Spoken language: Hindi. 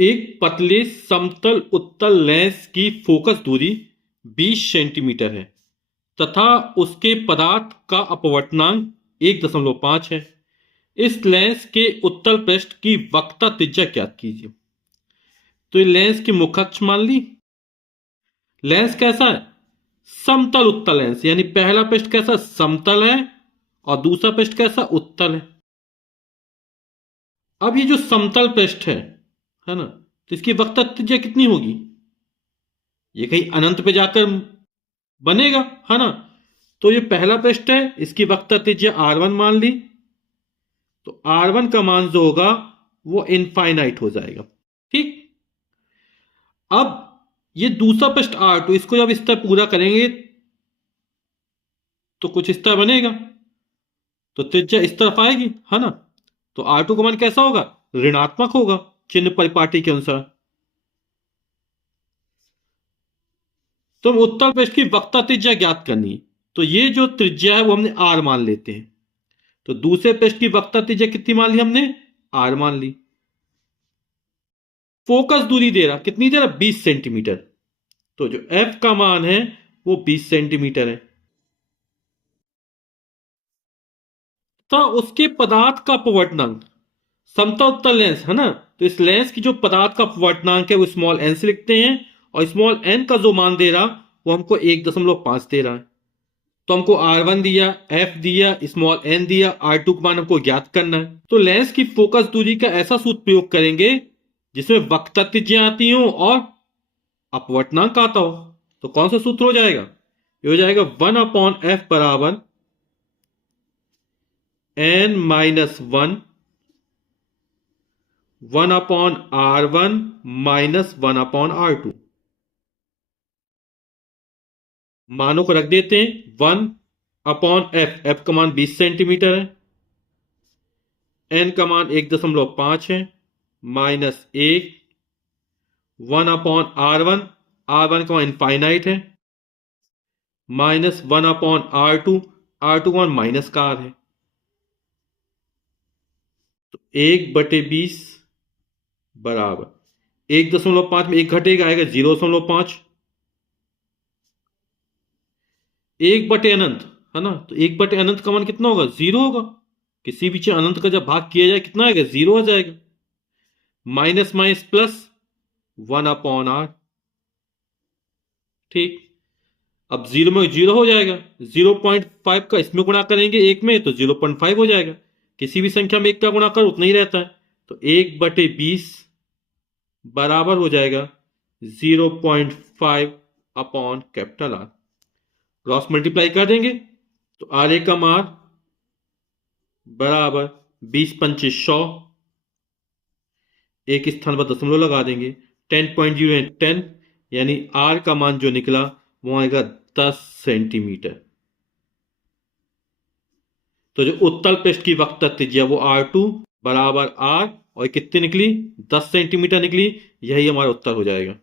एक पतले समतल उत्तल लेंस की फोकस दूरी 20 सेंटीमीटर है तथा उसके पदार्थ का अपवर्तनांक 1.5 है। इस लेंस के उत्तल पृष्ठ की वक्रता त्रिज्या ज्ञात कीजिए। तो ये लेंस की मुख्य अक्ष मान ली। लेंस कैसा है? समतल उत्तल लेंस, यानी पहला पृष्ठ कैसा? समतल है और दूसरा पृष्ठ कैसा? उत्तल है। अब ये जो समतल पृष्ठ है ना, तो इसकी वक्रता त्रिज्या कितनी होगी? ये कहीं अनंत पे जाकर बनेगा, है ना। तो ये पहला पृष्ठ है, इसकी वक्रता त्रिज्या R1 मान ली, तो R1 का मान जो होगा वो इनफाइनाइट हो जाएगा। ठीक। अब ये दूसरा पृष्ठ R2, इसको जब इस तरह पूरा करेंगे तो कुछ इस तरह बनेगा, तो त्रिज्या इस तरफ आएगी, है ना। तो R2 का मान कैसा होगा? ऋणात्मक होगा चिन्ह परिपाटी के अनुसार। तो उत्तल पृष्ठ की वक्रता त्रिज्या ज्ञात करनी है, तो ये जो त्रिज्या है वो हमने R मान लेते हैं। तो दूसरे पृष्ठ की वक्रता त्रिज्या कितनी मान ली हमने? R मान ली। फोकस दूरी दे रहा, कितनी दे रहा? 20 सेंटीमीटर। तो जो F का मान है वो 20 सेंटीमीटर है। तो उसके पदार्थ का अपवर्तनांक, समतल उत्तल लेंस है ना, तो इस लेंस की जो पदार्थ का अपवर्तनांक है वो स्मॉल n से लिखते हैं, और स्मॉल n का जो मान दे रहा वो हमको 1.5 दे रहा है। तो हमको R1 दिया, F दिया, स्मॉल n दिया, R2 का मान हमको ज्ञात करना है। तो लेंस की फोकस दूरी का ऐसा सूत्र प्रयोग करेंगे जिसमें वक्रता त्रिज्या आती हो और अपवर्तनांक आता हो। तो कौन सा सूत्र हो जाएगा? ये हो जाएगा 1/f बराबर n-1 1/R1 माइनस 1/R2। मानों को रख देते हैं। 1/f, f का मान 20 सेंटीमीटर है, n का मान 1.5 है, माइनस 1, 1/R1, R1 का मान इनफाइनाइट है, माइनस 1/R2, R2 का मान माइनस का R है। तो 1/20 बराबर 1.5 में 1 घटेगा, आएगा 0.5। 1/अनंत है ना, तो 1/अनंत का मान कितना होगा? 0 होगा। किसी भी चीज अनंत का जब भाग किया जाए कितना आएगा? 0 आ जाएगा। Minus minus plus 1/R। ठीक। अब 0 में 0 हो जाएगा, 0.5 का इसमें गुणा करेंगे एक में तो 0.5 हो जाएगा। किसी भी संख्या में एक का गुणा कर उतना ही रहता है। तो 1/20 बराबर हो जाएगा 0.5 upon capital R। Cross multiply कर देंगे तो RA का मान बराबर 20×5 = 100, एक स्थान पर दशमलव लगा देंगे, 10.0 10, यानी R का मान जो निकला वो आएगा 10 सेंटीमीटर। तो जो उत्तल पृष्ठ की वक्रता त्रिज्या वो R2 बराबर R, और कितनी निकली? 10 सेंटीमीटर निकली। यही हमारा उत्तर हो जाएगा।